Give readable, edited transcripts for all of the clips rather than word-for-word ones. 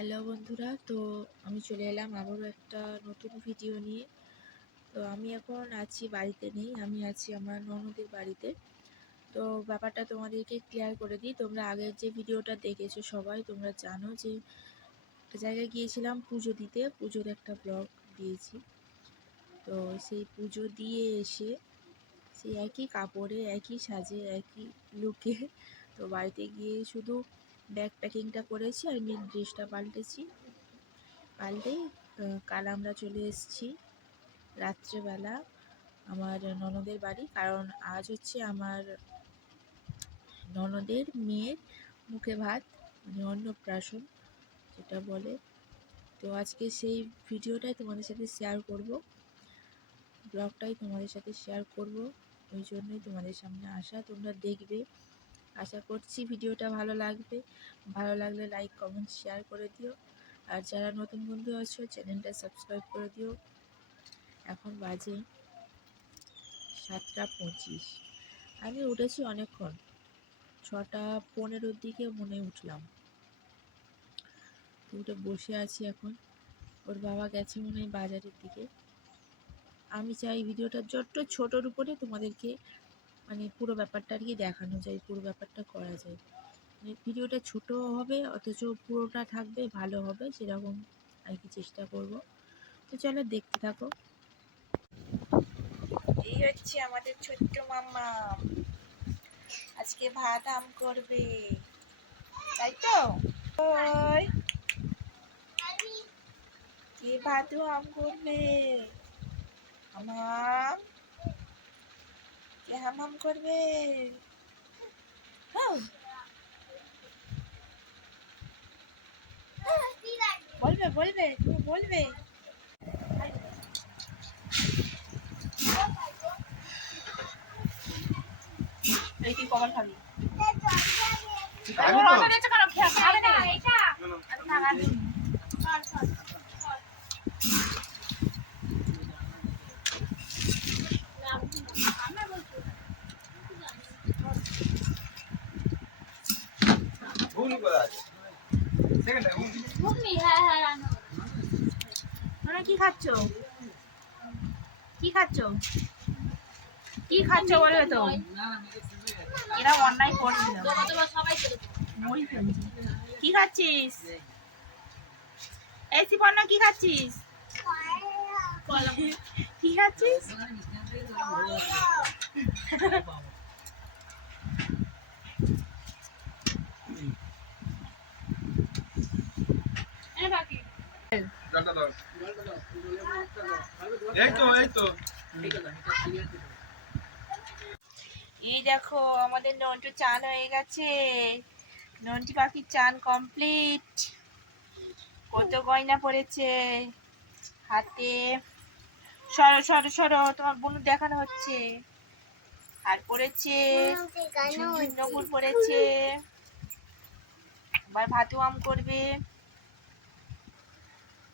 Hello বন্ধুরা, তো আমি চলে এলাম আবারও একটা নতুন ভিডিও নিয়ে। তো আমি এখন আছি, বাড়িতে নেই, আমি আছি আমার ননদের বাড়িতে। তো ব্যাপারটা তোমাদেরকে ক্লিয়ার করে দিই। তোমরা আগের যে ভিডিওটা দেখেছো সবাই, তোমরা জানো যে একটা জায়গায় গিয়েছিলাম পুজো দিতে, পুজোর একটা ব্লগ দিয়েছি। তো সেই পুজো দিয়ে এসে সেই একই কাপড়ে, একই সাজে, একই লুকে তো বাড়িতে গিয়ে শুধু ব্যাগ প্যাকিংটা করেছি আর মেন ড্রেসটা পাল্টেছি। পাল্টেই কাল আমরা চলে এসেছি রাত্রেবেলা আমার ননদের বাড়ি, কারণ আজ হচ্ছে আমার ননদের মেয়ের মুখে ভাত, মানে অন্নপ্রাশন যেটা বলে। তো আজকে সেই ভিডিওটাই তোমাদের সাথে শেয়ার করব, ব্লগটাই তোমাদের সাথে শেয়ার করব, ওই জন্যই তোমাদের সামনে আসা। তোমরা দেখবে, আশা করছি ভিডিওটা ভালো লাগবে। ভালো লাগলে লাইক কমেন্ট শেয়ার করে দিও, আর যারা নতুন বন্ধু আছো চ্যানেলটা সাবস্ক্রাইব করে দিও। এখন বাজে 7:25। আমি উঠেছি অনেকক্ষণ, 6:15 দিকে মনে উঠলাম। তো উঠে বসে আছি এখন। ওর বাবা গেছে মনে হয় বাজারের দিকে। আমি চাই ভিডিওটা যত ছোটোর উপরে তোমাদেরকে মানে পুরো ব্যাপারটা আর কি দেখানো যায়, পুরো ব্যাপারটা করা যায়। মানে ভিডিওটা ছোট হবে অথচ পুরোটা থাকবে, ভালো হবে, সেরকম আর কি চেষ্টা করব। তো চলো দেখতে থাকো। এই হচ্ছে আমাদের ছোট্ট মাম্মা, আজকে ভাত আম করবে, তাই তো? ওই কে ভাত আম করবে? হামাম, কে হামাম করবে? হ্যাঁ, বলবে বলবে, তুমি বলবে। এই তুই কখন খাবি? কি খাচ্ছ? কি খাচ্ছ? কি খাচ্ছ বলে তো? এরা অন্যায় করছিল। কি খাচ্ছিস? এই শিপর্ণা কি খাচ্ছিস? কি খাচ্ছিস? এই দেখো আমাদের নন্টু চান হয়ে গেছে। নন্টি পাখির চান কমপ্লিট। কত গয়না পড়েছে হাতে, সরো সরো সরো, তোমার বোনু দেখানো হচ্ছে। হার পড়েছে, ঝুনঝুন পড়েছে, আবার ভাতু আম করবে।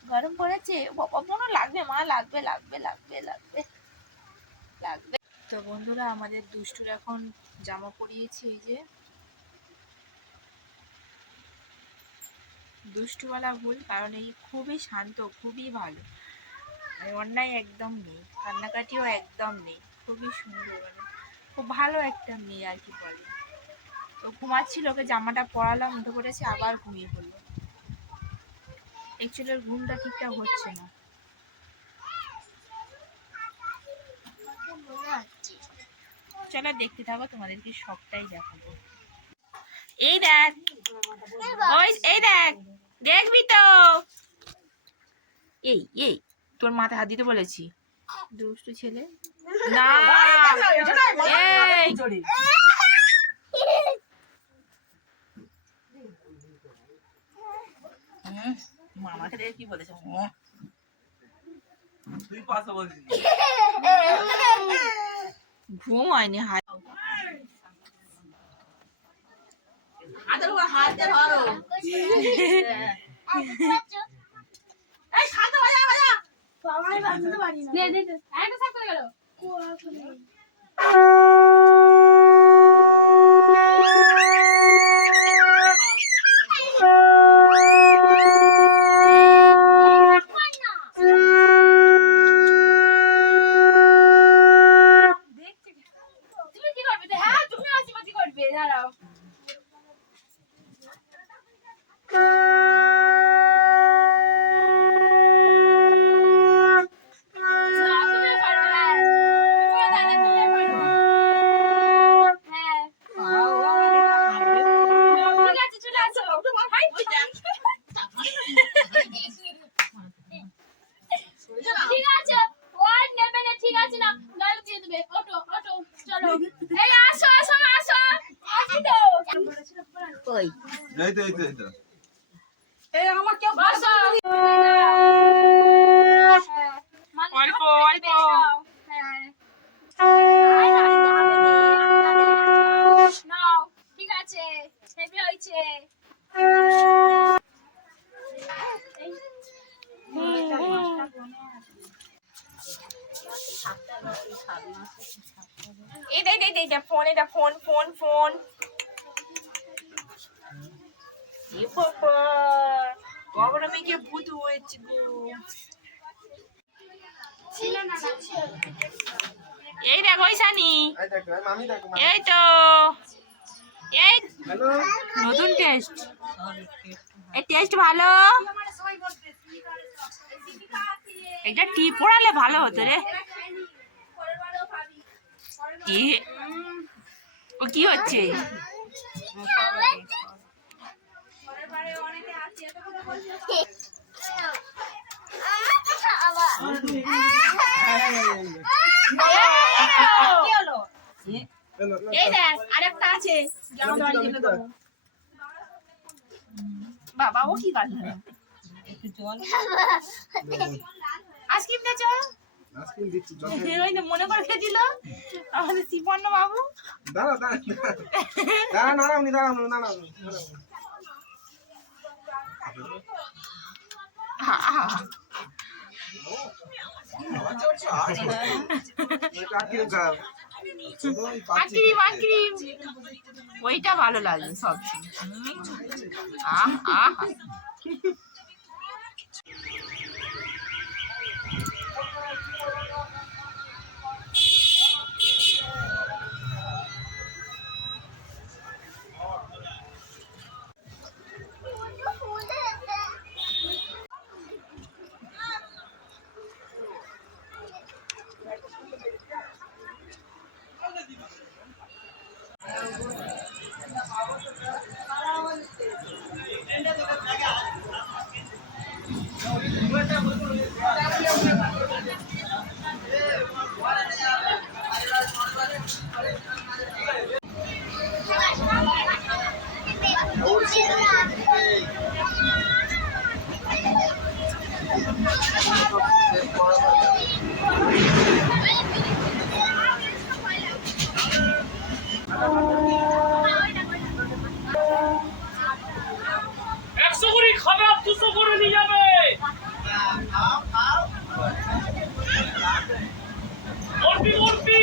গরম পড়েছে, বাবা বোনু লাগবে, মা লাগবে লাগবে লাগবে লাগবে লাগবে। তো বন্ধুরা, আমাদের দুষ্টুর এখন জামা পরিয়েছি। এই যে দুষ্টুওয়ালা ভুল, কারণ এই খুবই শান্ত, খুবই ভালো, মানে অন্যায় একদম নেই, কান্নাকাটিও একদম নেই, খুবই সুন্দর, মানে খুব ভালো একটা মেয়ে আর কি বলে। তো ঘুমাচ্ছিল, ওকে জামাটা পরালাম, উঠে পড়েছে, আবার ঘুমিয়ে পড়লো। অ্যাকচুয়ালি ঘুমটা ঠিকঠাক হচ্ছে না। চলো দেখতে থাকো, তোমাদেরকে সবটাই দেখাবো। এই দেখ, ওই এই দেখ, দেখবি তো? এই এই তোর মাথায় হাত দিতে বলেছি, দুষ্টু ছেলে। না মামাকে দেখে কি বলেছে? ঘুম হয়নি, হাত এই আমার কেউ বাসা অল্প অল্প নাও ঠিক আছে হেভি হয়েছে এই দে ফোন এটা ফোন ফোন ফোন বাবারা মেয়েকে ভূত হয়েছে গো এই দেখ ওই সানি এই তো এই নতুন টেস্ট এই টেস্ট ভালো এটা টি পড়ালে ভালো হতো রে ও কি হচ্ছে এই দেখ আরেকটা আছে বাবা ও কি কাজ একটু জল আইসক্রিম দে চল ওই যে মনে করে খেয়েছিল আমাদের শিপন্ন বাবু ওইটা ভালো লাগে সব খাবার 200 করে নিয়ে যাবে মুরগি